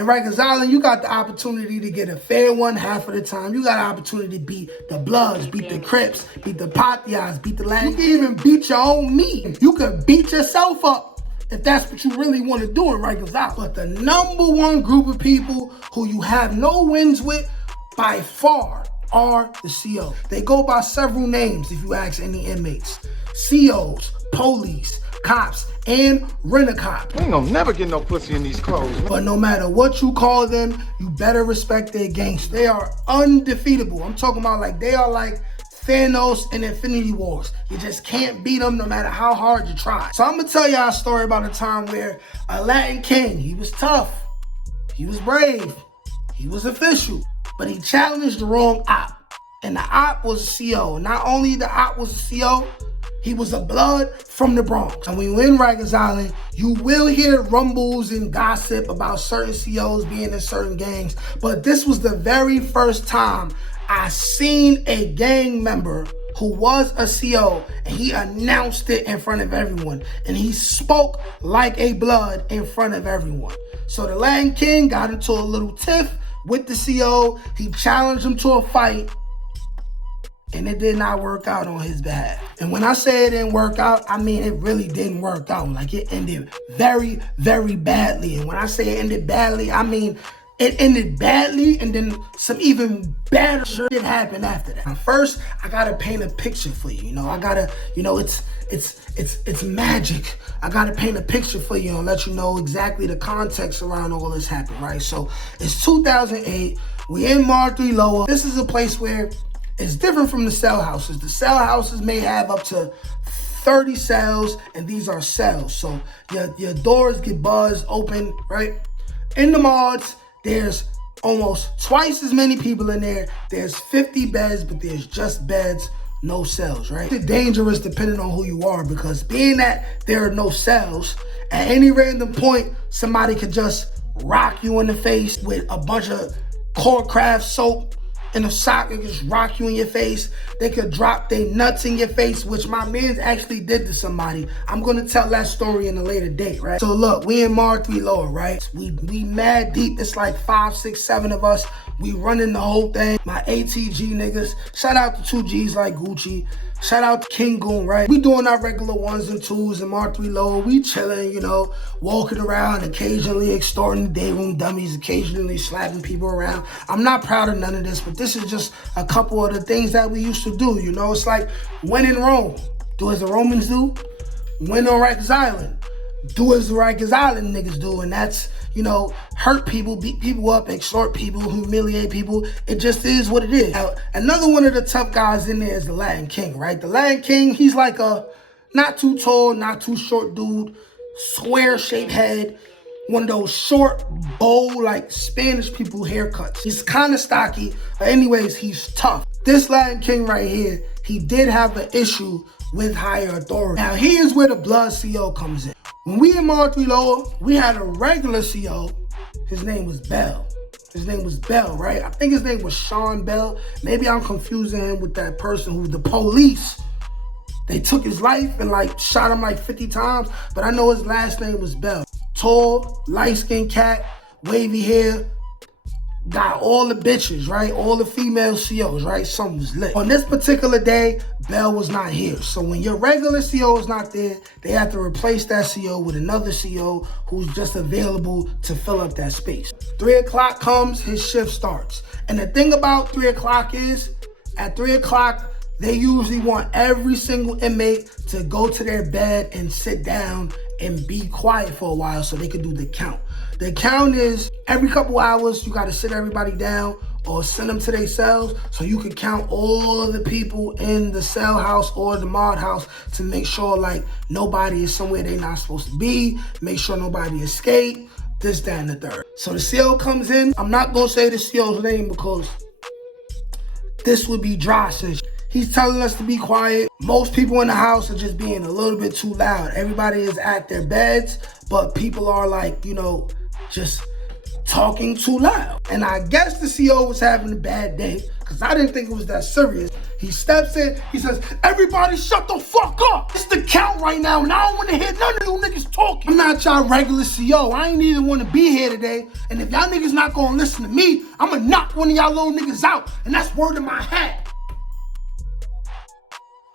In Rikers Island, you got the opportunity to get a fair one half of the time. You got an opportunity to beat the Bloods, beat the Crips, beat the Patias, beat the Latinkings. You can even beat your own meat. You could beat yourself up if that's what you really want to do in Rikers Island. But the number one group of people who you have no wins with by far are the COs. They go by several names if you ask any inmates. COs, police, cops, and rent-a-cop. We ain't gonna never get no pussy in these clothes, man. But no matter what you call them, you better respect their gangsters. They are undefeatable. I'm talking about like they are like Thanos in Infinity Wars. You just can't beat them no matter how hard you try. So I'm gonna tell y'all a story about a time where a Latin king, he was tough, he was brave, he was official, but he challenged the wrong op. And the op was a CO. Not only the op was a CO, he was a blood from the Bronx. And when you're in Rikers Island, you will hear rumbles and gossip about certain COs being in certain gangs. But this was the very first time I seen a gang member who was a CO, and he announced it in front of everyone. And he spoke like a blood in front of everyone. So the Latin King got into a little tiff with the CO. He challenged him to a fight, and it did not work out on his behalf. And when I say it didn't work out, I mean it really didn't work out. Like it ended very, very badly. And when I say it ended badly, I mean it ended badly, and then some even badder shit happened after that. Now, first, I gotta paint a picture for you. I gotta, it's magic. I gotta paint a picture for you and let you know exactly the context around all this happened, right? So it's 2008. We in Marjorie Lower. This is a place where it's different from the cell houses. The cell houses may have up to 30 cells, and these are cells. So your doors get buzzed open, right? In the mods, there's almost twice as many people in there. There's 50 beds, but there's just beds, no cells, right? It's dangerous depending on who you are, because being that there are no cells, at any random point, somebody could just rock you in the face with a bunch of Corecraft soap in a sock and just rock you in your face. They could drop their nuts in your face, which my man actually did to somebody. I'm gonna tell that story in a later date, right? So look, we in Marjorie Lower, right? We mad deep. It's like 5, 6, 7 of us. We running the whole thing. My ATG niggas. Shout out to 2Gs like Gucci. Shout out to King Goon, right? We doing our regular 1s and 2s in Marjorie Lower. We chilling, walking around, occasionally extorting the day room dummies, occasionally slapping people around. I'm not proud of none of this, but this is just a couple of the things that we used to do, It's like when in Rome, do as the Romans do. When on Rikers Island, do as the Rikers Island niggas do, and that's, hurt people, beat people up, extort people, humiliate people. It just is what it is. Now, another one of the tough guys in there is the Latin King, right? The Latin King, he's like a not too tall, not too short dude, square-shaped head, one of those short, bowl, like Spanish people haircuts. He's kind of stocky, but anyways, he's tough. This Latin King right here, he did have an issue with higher authority. Now, here's where the blood CO comes in. When we in Marjorie Lower, we had a regular CO. His name was Bell. Right? I think his name was Sean Bell. Maybe I'm confusing him with that person who's the police. They took his life and shot him 50 times, but I know his last name was Bell. Tall, light-skinned cat, wavy hair, got all the bitches, right? All the female COs, right? Something was lit. On this particular day, Bell was not here. So when your regular CO is not there, they have to replace that CO with another CO who's just available to fill up that space. 3 o'clock comes, his shift starts. And the thing about 3 o'clock is, at 3 o'clock, they usually want every single inmate to go to their bed and sit down and be quiet for a while so they can do the count. The count is every couple hours, you gotta sit everybody down or send them to their cells so you can count all the people in the cell house or the mod house to make sure nobody is somewhere they're not supposed to be, make sure nobody escaped, this, that, and the third. So the CO comes in. I'm not gonna say the CO's name because this would be dry since he's telling us to be quiet. Most people in the house are just being a little bit too loud. Everybody is at their beds, but people are just talking too loud. And I guess the CO was having a bad day, because I didn't think it was that serious. He steps in, he says, everybody shut the fuck up. It's the count right now, and I don't want to hear none of you niggas talking. I'm not y'all regular CO. I ain't even want to be here today. And if y'all niggas not gonna listen to me, I'm gonna knock one of y'all little niggas out. And that's word of my hat.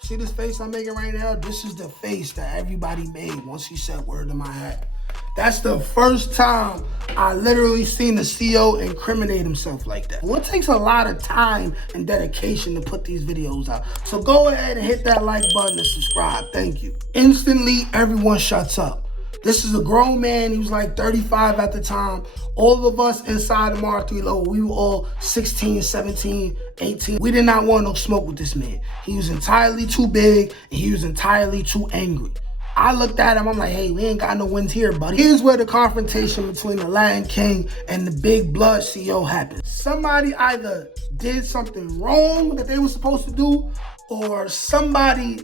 See this face I'm making right now? This is the face that everybody made once he said word of my hat. That's the first time I literally seen the CO incriminate himself like that. Well, it takes a lot of time and dedication to put these videos out. So go ahead and hit that like button and subscribe. Thank you. Instantly, everyone shuts up. This is a grown man. He was like 35 at the time. All of us inside of Mar3 Low, we were all 16, 17, 18. We did not want no smoke with this man. He was entirely too big and he was entirely too angry. I looked at him, I'm like, hey, we ain't got no wins here, buddy. Here's where the confrontation between the Latin King and the big blood CO happened. Somebody either did something wrong that they were supposed to do, or somebody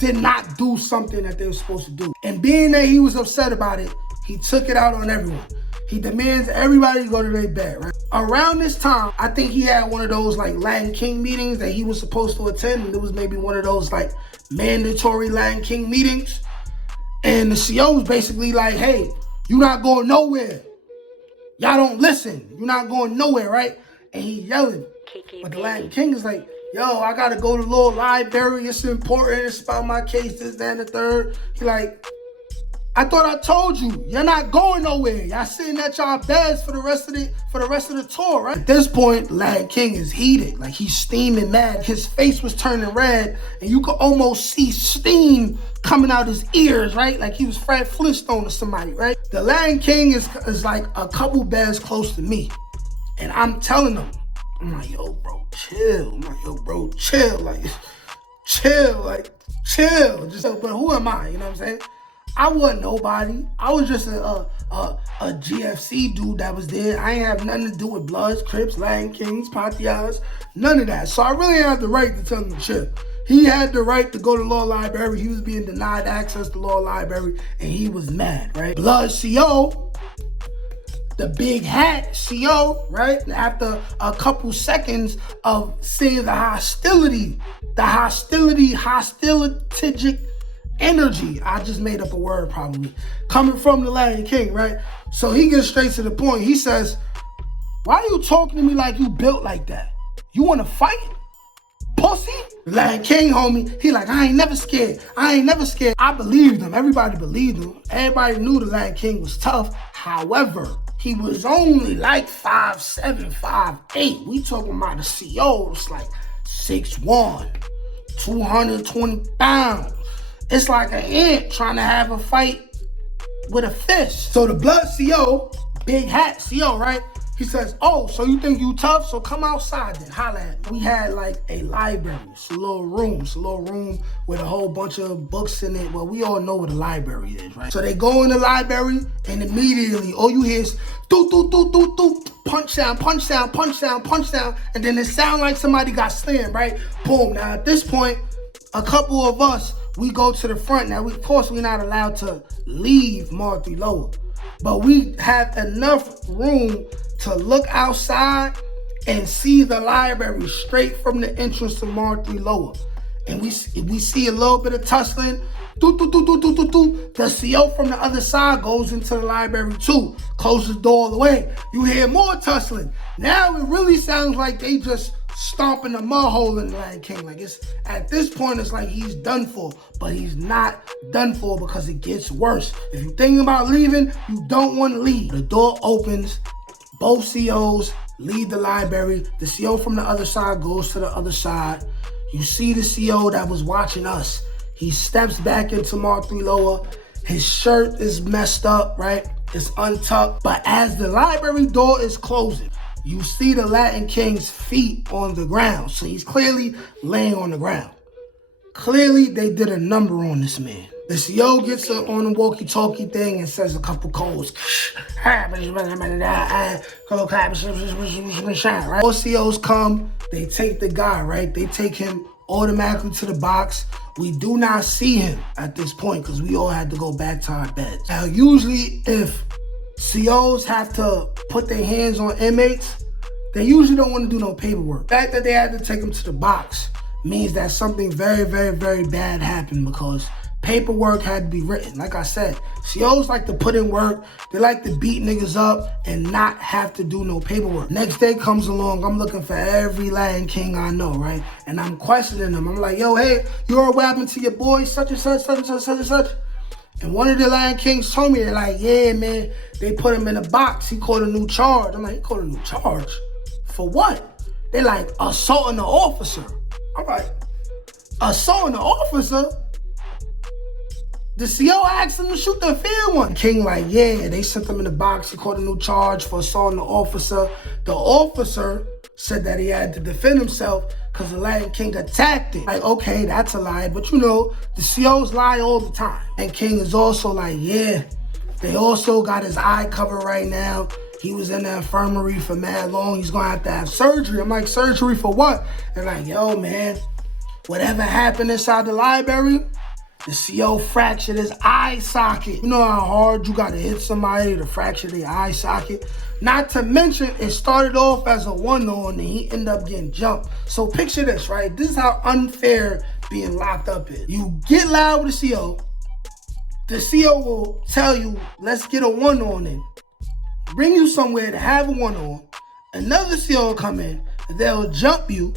did not do something that they were supposed to do. And being that he was upset about it, he took it out on everyone. He demands everybody to go to their bed, right? Around this time, I think he had one of those like Latin King meetings that he was supposed to attend, and it was maybe one of those like mandatory Latin King meetings. And the CO was basically like, hey, you not going nowhere. Y'all don't listen. You're not going nowhere, right? And he yelling. But the Latin King is like, yo, I got to go to the little library. It's important. It's about my case, this, that, and the third. He like, I thought I told you, you're not going nowhere. Y'all sitting at y'all beds for the rest of the tour, right? At this point, Latin King is heated. Like he's steaming mad. His face was turning red, and you could almost see steam coming out his ears, right? Like he was Fred Flintstone or somebody, right? The Latin King is like a couple beds close to me. And I'm telling him, I'm like, yo, bro, chill. I'm like, yo, bro, chill. Like, chill. Just, but who am I? You know what I'm saying? I wasn't nobody. I was just a GFC dude that was there. I ain't have nothing to do with Bloods, Crips, Latin Kings, Patias, none of that. So I really had the right to tell him to chill. He had the right to go to law library. He was being denied access to law library, and he was mad, right? Blood CO, the big hat CO, right? And after a couple seconds of seeing the hostility, energy, I just made up a word probably, coming from the Latin King, right? So he gets straight to the point. He says, why are you talking to me like you built like that? You want to fight? Pussy? The Latin King, homie, he like, I ain't never scared. I believed him. Everybody believed him. Everybody knew the Latin King was tough. However, he was only like 5'7", 5'8". We talking about the CO. It's like 6'1", 220 pounds. It's like an ant trying to have a fight with a fist. So the blood CO, big hat CO, right? He says, oh, so you think you tough? So come outside then, holla at me. We had like a library. It's a little room with a whole bunch of books in it. Well, we all know what a library is, right? So they go in the library, and immediately all you hear is do, punch down, and then it sound like somebody got slammed, right? Boom. Now at this point, a couple of us, we go to the front. Now, of course, we're not allowed to leave Mar3 Lower, but we have enough room to look outside and see the library straight from the entrance to Mar3 Lower. And we see a little bit of tussling. The CO from the other side goes into the library too, closes the door all the way. You hear more tussling. Now it really sounds like they just stomping a mud hole in the Latin King. Like it's at this point, it's like he's done for, but he's not done for because it gets worse. If you're thinking about leaving, you don't want to leave. The door opens, both COs leave the library. The CO from the other side goes to the other side. You see the CO that was watching us. He steps back into Mar3 Lower. His shirt is messed up, right? It's untucked. But as the library door is closing, you see the Latin King's feet on the ground. So he's clearly laying on the ground. Clearly, they did a number on this man. The CO gets on the walkie-talkie thing and says a couple codes. Right? All COs come, they take the guy, right? They take him automatically to the box. We do not see him at this point because we all had to go back to our beds. Now, usually if COs have to put their hands on inmates, they usually don't want to do no paperwork. The fact that they had to take them to the box means that something very, very, very bad happened because paperwork had to be written. Like I said, COs like to put in work. They like to beat niggas up and not have to do no paperwork. Next day comes along, I'm looking for every Latin King I know, right? And I'm questioning them. I'm like, yo, hey, you heard what happened to your boy, such and such, such and such, such and such? And one of the Latin Kings told me, they're like, yeah, man, they put him in a box. He caught a new charge. I'm like, he caught a new charge? For what? They're like, assaulting an officer. I'm like, assaulting an officer? The CO asked him to shoot the fair one. King like, yeah, they sent him in the box. He caught a new charge for assaulting the officer. The officer said that he had to defend himself because the Latin King attacked him. Like, okay, that's a lie. But you know, the COs lie all the time. And King is also like, yeah, they also got his eye covered right now. He was in the infirmary for mad long. He's gonna have to have surgery. I'm like, surgery for what? They're like, yo, man, whatever happened inside the library, the CO fractured his eye socket. You know how hard you gotta hit somebody to fracture their eye socket? Not to mention, it started off as a one-on and he ended up getting jumped. So picture this, right? This is how unfair being locked up is. You get loud with the CO will tell you, let's get a one-on in. Bring you somewhere to have a one-on. Another CO will come in, they'll jump you,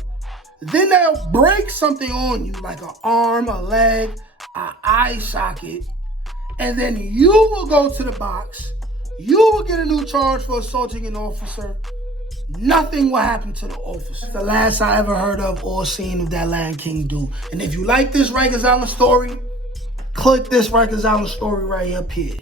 then they'll break something on you, like an arm, a leg, an eye socket, and then you will go to the box. You will get a new charge for assaulting an officer. Nothing will happen to the officer. That's the last I ever heard of or seen of that Latin King dude. And if you like this Rikers Island story, click this Rikers Island story right up here.